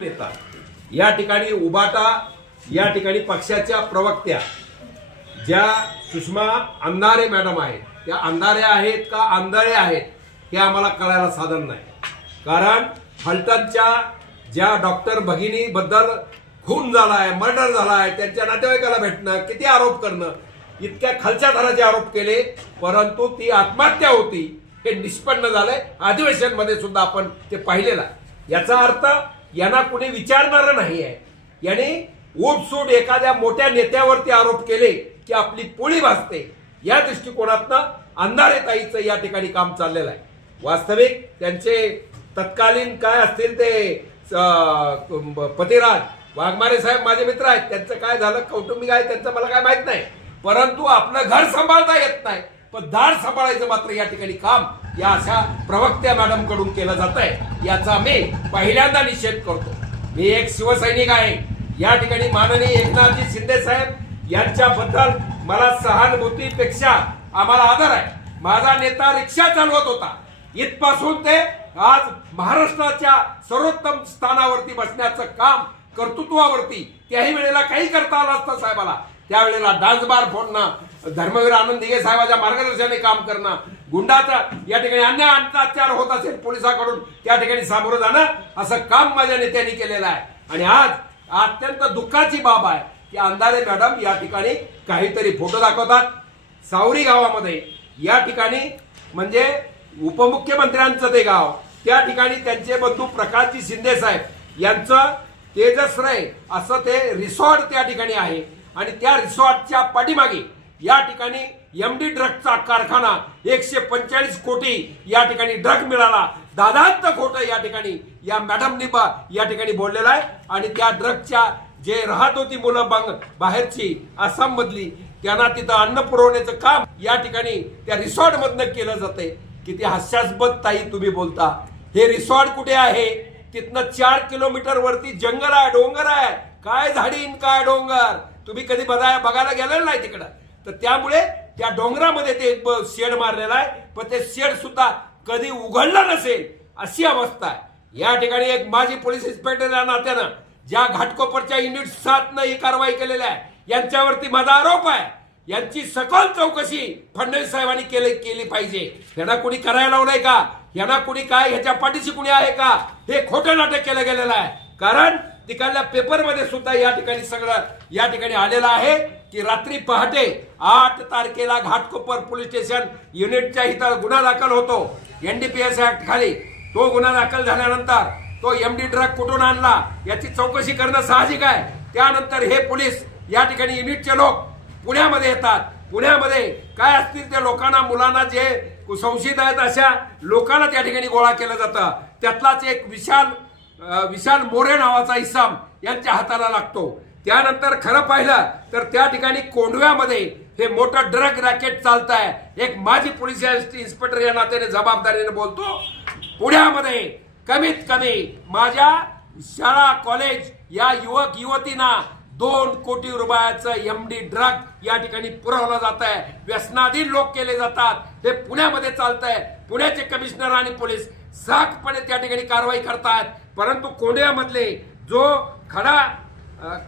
नेता. या ठिकाणी उभाता या ठिकाणी पक्षाच्या प्रवक्त्या. ज्या सुषमा अंधारे मॅडम आहेत. त्या अंधारे आहेत का आंधळे आहेत हे आम्हाला कळायला साधन नाही. कारण फलटणच्या ज्या डॉक्टर भगिनीबद्दल खून झाला आहे मर्डर झाला आहे त्यांच्या नातेवाईकाला भेटणं किती आरोप करणं इतक्या खालच्या थराचे आरोप केले परंतु ती आत्महत्या होती हे निष्पन्न झालंय. अधिवेशनमध्ये सुद्धा आपण ते पाहिलेलं याचा अर्थ यांना कुणी विचारणार नाही आहे याने उठसूट एखाद्या मोठ्या नेत्यावरती आरोप केले की आपली पोळी भासते या दृष्टिकोनातनं अंधारे ताईचं या ठिकाणी काम चाललेलं आहे. वास्तविक त्यांचे तत्कालीन काय असतील ते पतिराज वाघमारे साहेब माझे मित्र आहेत. त्यांचं काय झालं कौटुंबिक आहे त्यांचं मला काय माहीत नाही. परंतु आपलं घर सांभाळता येत नाही. पण दार सांभाळायचं मात्र या ठिकाणी काम या अशा प्रवक्त्या मॅडमकडून केलं जात आहे याचा मी पहिल्यांदा निषेध करतो. मी एक शिवसैनिक आहे. या ठिकाणी माननीय एकनाथजी शिंदे साहेब यांच्याबद्दल मला सहानुभूतीपेक्षा आम्हाला आदर आहे. माझा नेता रिक्षा चालवत होता. इथपासून ते आज महाराष्ट्राच्या सर्वोत्तम स्थानावरती बसण्याचं काम कर्तृत्वावरती त्याही वेळेला काही करता आलं असतं साहेबाला. त्यावेळेला डान्स बार फोडणं धर्मवीर आनंद दिघे साहेबाच्या मार्गदर्शनाने काम करणं गुंडाचा या ठिकाणी अन्याय अत्याचार होत असेल पोलिसांकडून त्या ठिकाणी सामोरं जाणं असं काम माझ्या नेत्यांनी केलेलं आहे. आणि आज अत्यंत दुःखाची बाब आहे की अंधारे मॅडम या ठिकाणी काहीतरी फोटो दाखवतात. सावरी गावामध्ये या ठिकाणी म्हणजे उपमुख्यमंत्र्यांचं ते गाव त्या ठिकाणी त्यांचे बंधू प्रकाशजी शिंदे साहेब यांचं तेजश्रय असं ते रिसॉर्ट त्या ठिकाणी आहे. आणि त्या रिसॉर्टच्या पाठीमागे या ठिकाणी एमडी ड्रगचा कारखाना एकशे पंचेचाळीस कोटी या ठिकाणी ड्रग मिळाला. दादांत खोटं या ठिकाणी या मॅडम बा या ठिकाणी बोललेला आहे. आणि त्या ड्रगच्या जे राहत होती मुलं बांग बाहेरची आसाम मधली त्यांना तिथं अन्न पुरवण्याचं काम या ठिकाणी त्या रिसॉर्ट मधनं केलं जाते किती हास्यास्पद ताई तुम्ही बोलता. हे रिसॉर्ट कुठे आहे? तिथनं चार किलोमीटर वरती जंगल आहे डोंगर आहे. काय झाडीन काय डोंगर? तुम्ही कधी बघाय बघायला गेलेलं नाही तिकडं. तर त्यामुळे त्या डोंगरामध्ये ते एक शेड मारलेला आहे. पण ते शेड सुद्धा कधी उघडलं नसेल अशी अवस्था आहे. या ठिकाणी एक माजी पोलीस इन्स्पेक्टर या नात्यानं ज्या घाटकोपरच्या युनिट सातनं ही कारवाई केलेली आहे यांच्यावरती माझा आरोप आहे. यांची सखोल चौकशी फडणवीस साहेबांनी केली केली पाहिजे. यांना कुणी करायला लावलंय का? यांना कुणी काय? ह्याच्या पाठीशी कुणी आहे का? हे खोटं नाटक केलं गेलेलं आहे. कारण तिकडल्या पेपरमध्ये सुद्धा या ठिकाणी सगळं या ठिकाणी आलेलं आहे की रात्री पहाटे आठ तारखेला घाटकोपर पोलीस स्टेशन युनिटच्या इथं गुन्हा दाखल होतो. एनडीपीएस ऍक्ट खाली. तो गुन्हा दाखल झाल्यानंतर तो एमडी ड्रग कुठून आणला याची चौकशी करणं साहजिक आहे. त्यानंतर हे पोलीस या ठिकाणी युनिटचे लोक पुण्यामध्ये येतात. पुण्यामध्ये काय असतील त्या लोकांना मुलांना जे संशयित आहेत अशा लोकांना त्या ठिकाणी गोळा केलं जातं. त्यातलाच एक विशाल विशाल मोरे नावाचा इसाम यांच्या हाताला लागतो. त्यानंतर खरं पाहिलं तर त्या ठिकाणी कोंडव्यामध्ये हे मोठं ड्रग रॅकेट चालत आहे एक माजी पोलीस इन्स्पेक्टर या नात्याने जबाबदारीने बोलतो. पुण्यामध्ये कमीत कमी माझ्या शाळा कॉलेज या युवक युवतींना दोन कोटी रुपयाचं एम डी ड्रग या ठिकाणी पुरवलं जात आहे व्यसनाधीन लोक केले जातात. हे पुण्यामध्ये चालत आहे पुण्याचे कमिशनर आणि पोलीस साखपणे त्या ठिकाणी कारवाई करतात. परंतु कोंडियामधले जो खडा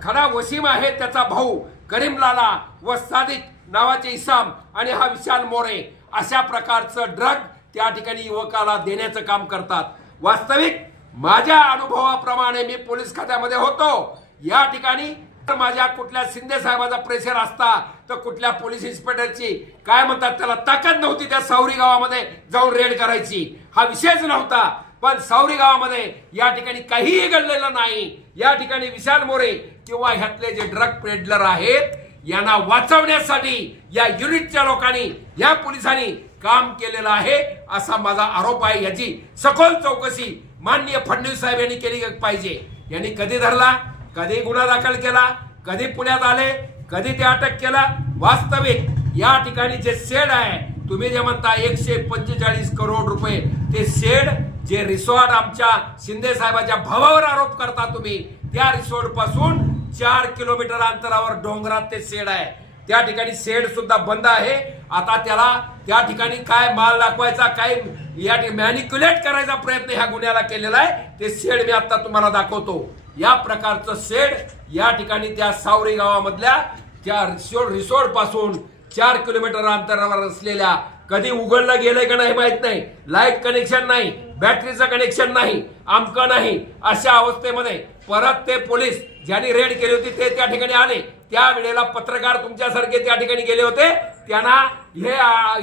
खडा वसीम आहे त्याचा भाऊ करीमलाला व सादिक नावाचे इसाम आणि हा विशाल मोरे अशा प्रकारचं ड्रग त्या ठिकाणी युवकाला देण्याचं काम करतात. वास्तविक माझ्या अनुभवाप्रमाणे मी पोलीस खात्यामध्ये होतो. या ठिकाणी माझ्या कुठल्या शिंदे साहेबाचा प्रेशर असता तर कुठल्या पोलीस इन्स्पेक्टरची काय म्हणतात त्याला? ताकद नव्हती त्या सावरी गावामध्ये जाऊन रेड करायची. हा विषयच नव्हता. पण सावरी गावामध्ये या ठिकाणी काहीही घडलेलं नाही. या ठिकाणी विशाल मोरे किंवा ह्यातले जे ड्रग पेडलर आहेत यांना वाचवण्यासाठी या युनिटच्या लोकांनी या पोलिसांनी काम केलेलं आहे असा माझा आरोप आहे. याची सखोल चौकशी माननीय फडणवीस साहेब यांनी केली पाहिजे. यांनी कधी धरला? कधी गुन्हा दाखल केला कधी पुण्यात आले कधी ते अटक केला वास्तविक या ठिकाणी जे शेड आहे तुम्ही जे म्हणता एकशे पंचेचाळीस करोड रुपये ते शेड जे रिसॉर्ट आमच्या शिंदे साहेबांच्या भावावर आरोप करता तुम्ही त्या रिसॉर्टपासून चार किलोमीटर अंतरावर डोंगरात ते शेड आहे. त्या ठिकाणी सेड सुद्धा बंद आहे. आता त्याला त्या ठिकाणी काय माल दाखवायचा काय या मॅनिक्युलेट करायचा प्रयत्न ह्या गुन्ह्याला केलेला आहे ते शेड मी आता तुम्हाला दाखवतो. या प्रकारचं शेड या ठिकाणी त्या सावरी गावामधल्या त्या रिसोड रिसोडपासून चार किलोमीटर अंतरावर असलेल्या कधी उघडलं गेलंय का नाही माहीत नाही. लाइट कनेक्शन नाही बॅटरीचं कनेक्शन नाही आमकं नाही अशा अवस्थेमध्ये परत ते पोलीस ज्यांनी रेड केली होती ते त्या ठिकाणी आले. त्या वेळेला पत्रकार तुमच्यासारखे त्या ठिकाणी गेले होते. त्यांना हे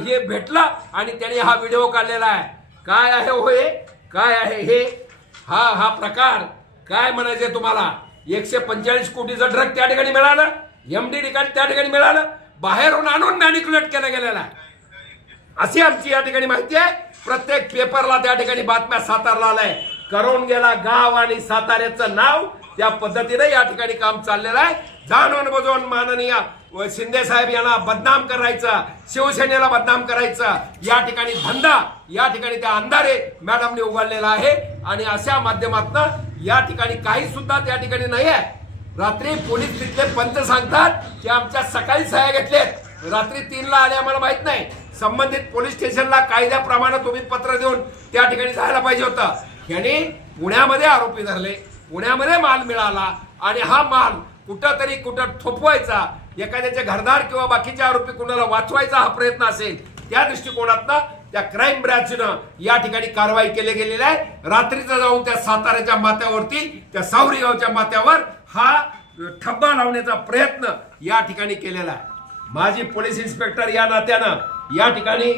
हे भेटलं आणि त्यांनी हा व्हिडिओ काढलेला आहे. काय आहे हो हे? काय आहे हे? हा हा प्रकार काय म्हणायचंय तुम्हाला? एकशे पंचेचाळीस कोटीचं ड्रग त्या ठिकाणी मिळालं एमडी ठिकाणी त्या ठिकाणी मिळालं बाहेरून आणून मॅनिक्युलेट केलं गेलेलं आहे. अशी आमची या ठिकाणी माहिती आहे. प्रत्येक पेपरला त्या ठिकाणी बातम्या सातारला आलाय. करून गेला गाव आणि साताऱ्याचं नाव. त्या पद्धतीने या ठिकाणी काम चाललेलं आहे. जाणून बजवून माननीय व शिंदे साहेब यांना बदनाम करायचं शिवसेनेला बदनाम करायचं या ठिकाणी धंदा या ठिकाणी त्या अंधारे मॅडमने उघडलेला आहे. आणि अशा माध्यमातून या ठिकाणी काही सुद्धा त्या ठिकाणी नाही आहे रात्री पोलीस तिथले पंच सांगतात की आमच्या सकाळी सह्या घेतलेत. रात्री तीनला आले आम्हाला माहीत नाही. संबंधित पोलीस स्टेशनला कायद्याप्रमाणे तुम्ही पत्र देऊन त्या ठिकाणी जायला पाहिजे होतं. यांनी पुण्यामध्ये आरोपी धरले. पुण्यामध्ये माल मिळाला आणि हा माल कुठं तरी कुठं थोपवायचा एखाद्याचे घरदार किंवा बाकीचे आरोपी कुणाला वाचवायचा हा प्रयत्न असेल त्या दृष्टिकोनातनं त्या क्राईम ब्रँचनं या ठिकाणी कारवाई केली गेलेली आहे. रात्रीचं जाऊन त्या साताऱ्याच्या माथ्यावरती त्या सावरी गावच्या माथ्यावर हा ठब्बा लावण्याचा प्रयत्न या ठिकाणी केलेला आहे. माझी पोलीस इन्स्पेक्टर या नात्यानं या ठिकाणी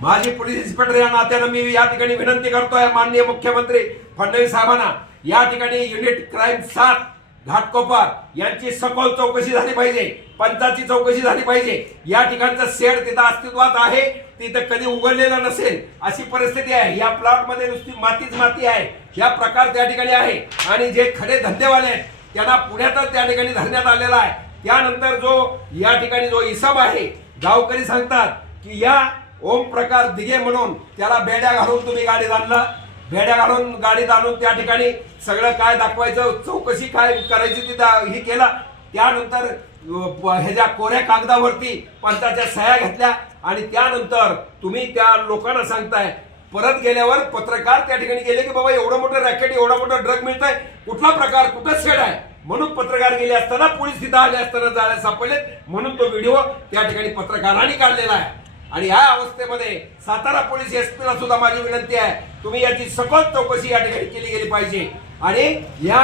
माजी पोलीस इन्स्पेक्टर या नात्यानं मी या ठिकाणी विनंती करतोय माननीय मुख्यमंत्री फडणवीस साहेबांना या ठिकाणी युनिट क्राईम सात घाटकोपर यांची सखोल चौकशी झाली पाहिजे. पंचाची चौकशी झाली पाहिजे. या ठिकाणचं शेड तिथं अस्तित्वात आहे. तिथं कधी उघडलेलं नसेल अशी परिस्थिती आहे. या प्लॉटमध्ये नुसती मातीच माती आहे. या प्रकार त्या ठिकाणी आहे. आणि जे खडे धंदेवाले आहेत त्यांना पुण्यातच त्या ठिकाणी धरण्यात आलेला आहे. त्यानंतर जो या ठिकाणी जो इसम आहे गावकरी सांगतात की या ओम प्रकार दिघे म्हणून त्याला बेड्या घालून तुम्ही गाडीत आणलं. भेड्या घालून गाडीत आणून त्या ठिकाणी सगळं काय दाखवायचं चौकशी काय करायची ती ही केला. त्यानंतर ह्याच्या कोऱ्या कागदावरती पंचाच्या सह्या घेतल्या आणि त्यानंतर तुम्ही त्या लोकांना सांगताय परत गेल्यावर पत्रकार त्या ठिकाणी गेले की बाबा एवढं मोठं रॅकेट एवढा मोठा ड्रग मिळतंय कुठला प्रकार कुठं शेड आहे. म्हणून पत्रकार गेले असताना पोलीस तिथं आले असताना जायला सापडले म्हणून तो व्हिडिओ त्या ठिकाणी पत्रकारांनी काढलेला आहे. आणि या अवस्थेमध्ये सातारा पोलीस एस पीला सुद्धा माझी विनंती आहे तुम्ही याची सखोल चौकशी या ठिकाणी केली गेली पाहिजे. आणि या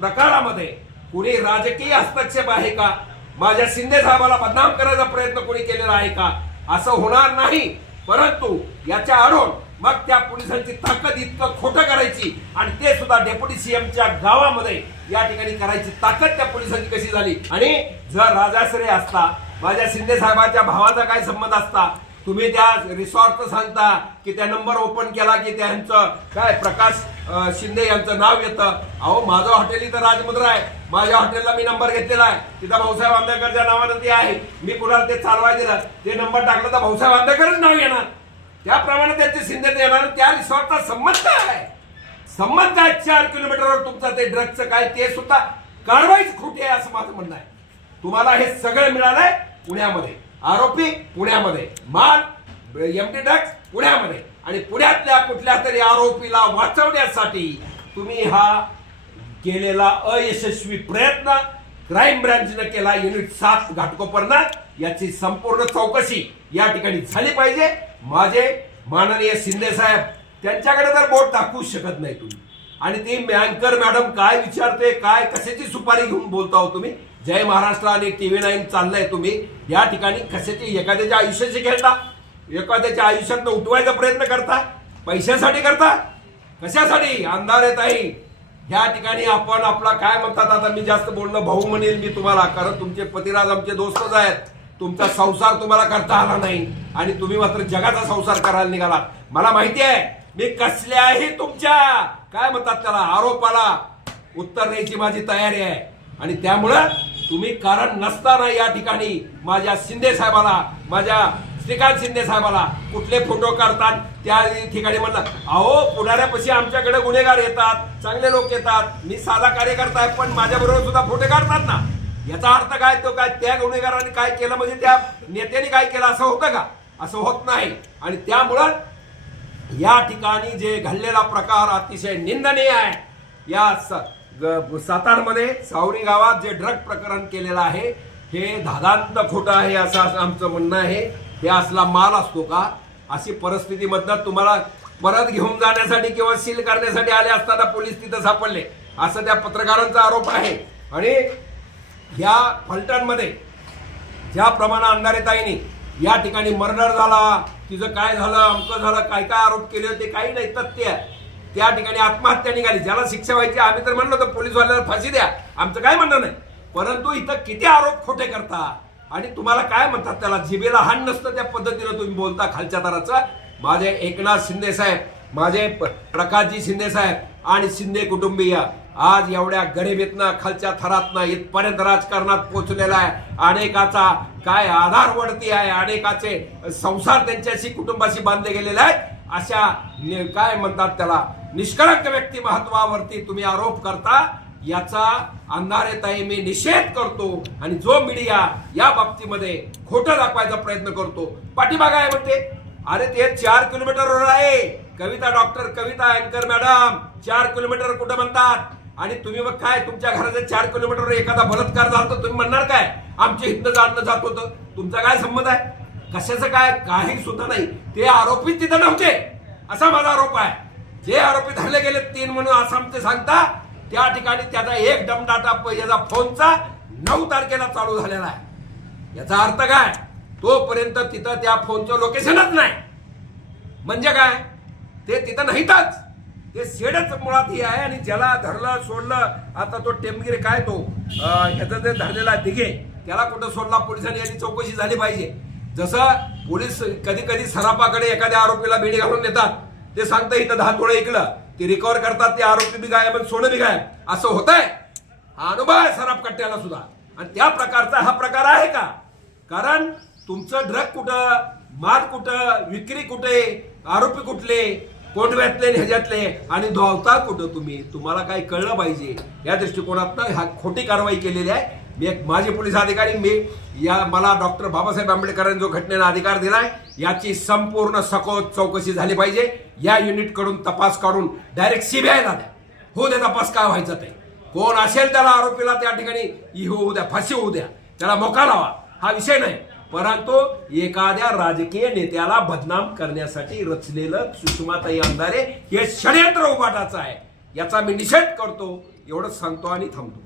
प्रकारामध्ये कुणी राजकीय हस्तक्षेप आहे का? माझ्या शिंदे साहेबाला बदनाम करायचा प्रयत्न कोणी केलेला आहे का? असं होणार नाही. परंतु याच्या आडून मग त्या पोलिसांची ताकद इतकं खोटं करायची आणि ते सुद्धा डेप्युटी सीएमच्या गावामध्ये या ठिकाणी करायची ताकद त्या पोलिसांची कशी झाली? आणि जर राजाश्रय असता माझ्या शिंदे साहेबांच्या भावाचा काय संबंध असता तुम्ही त्या रिसॉर्टचं सांगता की त्या नंबर ओपन केला की त्यांचं काय प्रकाश शिंदे यांचं नाव येतं? अहो माझं हॉटेल इथं राजमुद्रा आहे. माझ्या हॉटेलला मी नंबर घेतलेला आहे. तिथं भाऊसाहेब आंबेडकरच्या नावानं ते आहे. मी कुणाला ते चालवाय दिलं? ते नंबर टाकलं तर भाऊसाहेब आंबेडकरच नाव येणार. त्याप्रमाणे त्यांचे शिंदे येणार. त्या रिसॉर्टचा संबंध काय? आहे संबंध आहे. चार किलोमीटरवर तुमचं ते ड्रगचं काय ते सुद्धा कारवाईच खोटी आहे असं माझं म्हणणं आहे. तुम्हाला हे सगळं मिळालंय पुण्यामध्ये. आरोपी पुण्यामध्ये. माल एमटी ड्रग्स पुण्यामध्ये. आणि पुण्यातल्या कुठल्या तरी आरोपीला वाचवण्यासाठी तुम्ही हा केलेला अयशस्वी प्रयत्न क्राईम ब्रँचनं केला. युनिट सात घाटकोपरनं. याची संपूर्ण चौकशी या ठिकाणी झाली पाहिजे. माझे माननीय शिंदे साहेब त्यांच्याकडे तर बोट दाखवू शकत नाही तुम्ही. आणि ती मँकर मॅडम काय विचारते काय कशाची सुपारी घेऊन बोलता हो तुम्ही? जय महाराष्ट्र आणि टीव्ही नाईन चाललंय तुम्ही. या ठिकाणी कशाची एखाद्याच्या आयुष्याशी खेळता? एखाद्याच्या आयुष्यात उठवायचा प्रयत्न करता? पैशासाठी करता? कशासाठी? अंधार येत आहे ह्या ठिकाणी आपण आपला काय म्हणतात आता? मी जास्त बोलणं भाऊ म्हणेल मी तुम्हाला कारण तुमचे पतिराज आमचे दोस्तच आहेत. तुमचा संसार तुम्हाला करता आला नाही. आणि तुम्ही मात्र जगाचा संसार करायला निघालात. मला माहिती आहे मी कसल्याही तुमच्या काय म्हणतात त्याला आरोपाला उत्तर द्यायची माझी तयारी आहे. आणि त्यामुळं तुम्ही कारण नसताना या ठिकाणी माझ्या शिंदे साहेबाला माझ्या श्रीकांत शिंदे साहेबाला कुठले फोटो काढतात त्या ठिकाणी म्हणलं अहो पुढाऱ्यापाशी आमच्याकडे गुन्हेगार येतात चांगले लोक येतात मी साधा कार्यकर्ता आहे पण माझ्याबरोबर सुद्धा फोटो काढतात ना. याचा अर्थ काय तो काय त्या गुन्हेगाराने काय केलं म्हणजे त्या नेत्याने काय केलं असं होतं का? असं होत नाही. आणि त्यामुळं या ठिकाणी जे घडलेला प्रकार अतिशय निंदनीय आहे. या स- ग- सातारमध्ये सावरी गावात जे ड्रग प्रकरण केलेलं आहे हे धादांत खोटं आहे असं असं आमचं म्हणणं आहे. हे असला माल असतो का? अशी परिस्थितीमधनं तुम्हाला परत घेऊन जाण्यासाठी किंवा सील करण्यासाठी आले असताना पोलीस तिथं सापडले. असं त्या पत्रकारांचा आरोप आहे. आणि या फलटणमध्ये ज्या प्रमाणे अंधारेताईनी या ठिकाणी मर्डर झाला तिचं काय झालं अमकं झालं काय काय आरोप केले होते काही नाही तथ्य आहे. त्या ठिकाणी आत्महत्या निघाली. ज्याला शिक्षा व्हायची आम्ही तर म्हणलो तर पोलीसवाल्याला फाशी द्या. आमचं काय म्हणणं नाही. परंतु इथं किती आरोप खोटे करता आणि तुम्हाला काय म्हणतात त्याला? जिबेला हान नसतं त्या पद्धतीनं तुम्ही बोलता खालच्या दाराचं. माझे एकनाथ शिंदे साहेब माझे प्रकाशजी शिंदे साहेब आणि शिंदे कुटुंबीय आज एवढ्या गरिबीतनं खालच्या थरातनं इथपर्यंत राजकारणात पोहोचलेला आहे. अनेकाचा काय आधार वडती आहे अनेकाचे संसार त्यांच्याशी कुटुंबाशी बांधले गेलेले आहेत. अशा काय म्हणतात त्याला? निष्कळंक व्यक्ती महत्वावरती तुम्ही आरोप करता याचा अंधारेताई मी निषेध करतो आणि जो मीडिया या बाबतीमध्ये खोटं दाखवायचा प्रयत्न करतो. पाठीमागा आहे म्हणते अरे ते चार किलोमीटरवर आहे. कविता डॉक्टर कविता अँकर मॅडम चार किलोमीटर कुठं म्हणतात? आणि तुम्ही मग काय तुमच्या घराचे चार किलोमीटर एखादा बलात्कार झाला तर तुम्ही म्हणणार काय? आमच्या हिंद जाणं जात होतं. तुमचा काय संबंध आहे? कशाचं काय? काही सुद्धा नाही. ते आरोपी तिथं नव्हते. असा माझा आरोप आहे. जे आरोपी धरले गेले तीन म्हणून असं ते सांगता त्या ठिकाणी त्याचा एक डमडाटा प- याचा फोनचा नऊ तारखेला चालू झालेला आहे. याचा अर्थ काय? तोपर्यंत तिथं त्या फोनचं लोकेशनच नाही. म्हणजे काय? ते तिथं नाहीतच. ते शेडच मुळात ही आहे आणि ज्याला धरलं सोडलं आता तो टेमगिरी काय तो? ह्याचा जे धरलेला दिघे त्याला कुठं सोडला? पोलिसांनी याची चौकशी झाली पाहिजे. जसं पोलीस कधी कधी सराफाकडे एखाद्या आरोपीला बेडी घालून देतात ते सांगतं इथं दहा तोळे ऐकलं. ते रिकवर करतात ते आरोपी बी गायब सोनं बी गायब. असं होत आहे हा अनुभव आहे सराफ कट्ट्याला सुद्धा. आणि त्या प्रकारचा हा प्रकार आहे का? कारण तुमचं ड्रग कुठं माल कुठं विक्री कुठे आरोपी कुठले कोटव्यातले ह्याच्यातले आणि धावता कुठं तुम्ही? तुम्हाला काय कळलं पाहिजे. या दृष्टिकोनातनं हा खोटी कारवाई केलेली आहे. मी एक माजी पोलीस अधिकारी मी या मला डॉक्टर बाबासाहेब आंबेडकरांनी जो घटनेला अधिकार दिलाय याची संपूर्ण सखोल चौकशी झाली पाहिजे. या युनिटकडून तपास काढून डायरेक्ट सीबीआयला द्या. हो दे तपास काय व्हायचा ते. कोण असेल त्याला आरोपीला त्या ठिकाणी होऊ द्या फाशी होऊ द्या. त्याला मोका लावा. हा विषय नाही. परंतु एखाद्या राजकीय नेत्याला बदनाम करण्यासाठी रचलेलं सुषमाताई अंधारे हे षडयंत्र उभाटाचं आहे. याचा मी निषेध करतो. एवढंच सांगतो आणि थांबतो.